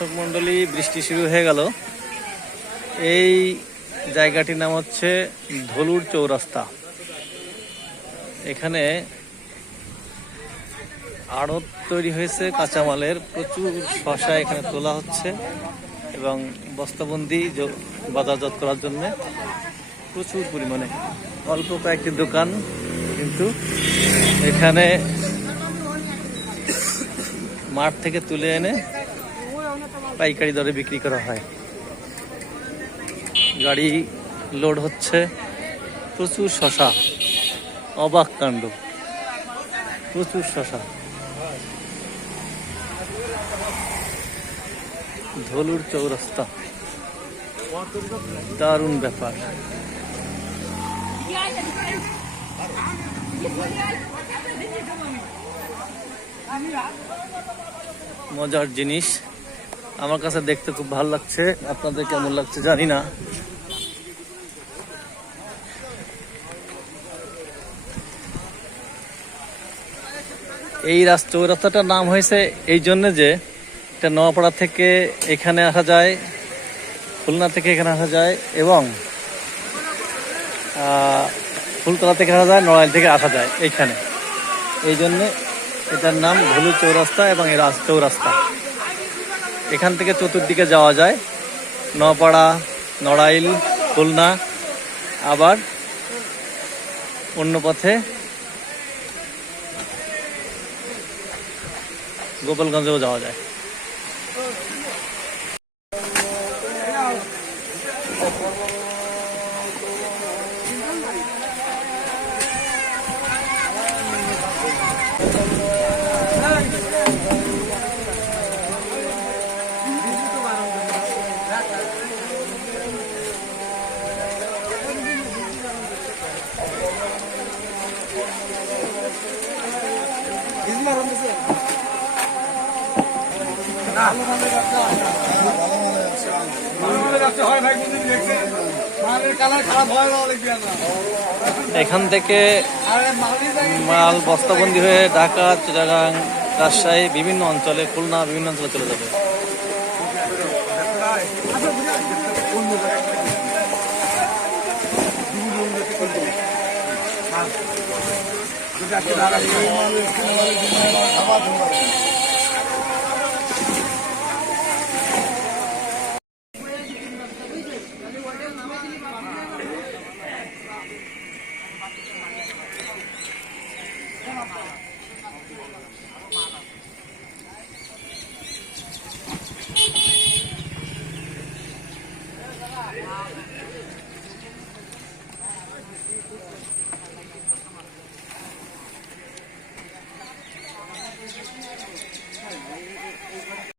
দর্শক মন্ডলী, বৃষ্টি শুরু হয়ে গেল। এই জায়গাটির নাম হচ্ছে ধলুর চৌরাস্তা। এখানে আড়ত তৈরি হয়েছে কাঁচামালের, প্রচুর শসা এখানে তোলা হচ্ছে এবং বস্তাবন্দি বাজারজাত করার জন্য প্রচুর পরিমাণে। অল্প কয়েকটি দোকান, কিন্তু এখানে মাঠ থেকে তুলে এনে পাইকারি দরে বিক্রি করা হয়। গাড়ি লোড হচ্ছে, প্রচুর শসা, অবাক কাণ্ড, প্রচুর শসা। ধলুর চৌরাস্তা, দারুণ ব্যাপার। মজার জিনিস, আমার কাছে দেখতে খুব ভালো লাগছে। আপনাদের কেমন লাগছে জানি না। এই চৌরাস্তাটার নাম হয়েছে এই জন্য যে এটা নোয়াপাড়া থেকে এখানে আসা যায়, খুলনা থেকে এখানে আসা যায় এবং ফুলতলা থেকে আসা যায়, নড়াইল থেকে আসা যায় এইখানে। এই জন্যে এটার নাম ধলু চৌরাস্তা এবং এর চৌরাস্তা। এখান থেকে চতুর্দিকে যাওয়া যায়, নোয়াপাড়া, নড়াইল, খুলনা, আবার অন্য পথে গোপালগঞ্জেও যাওয়া যায়। এখান থেকে মাল বস্তাবন্দি হয়ে ঢাকা, চিটাগাং, রাজশাহী, বিভিন্ন অঞ্চলে, খুলনা, বিভিন্ন অঞ্চলে চলে যাবে।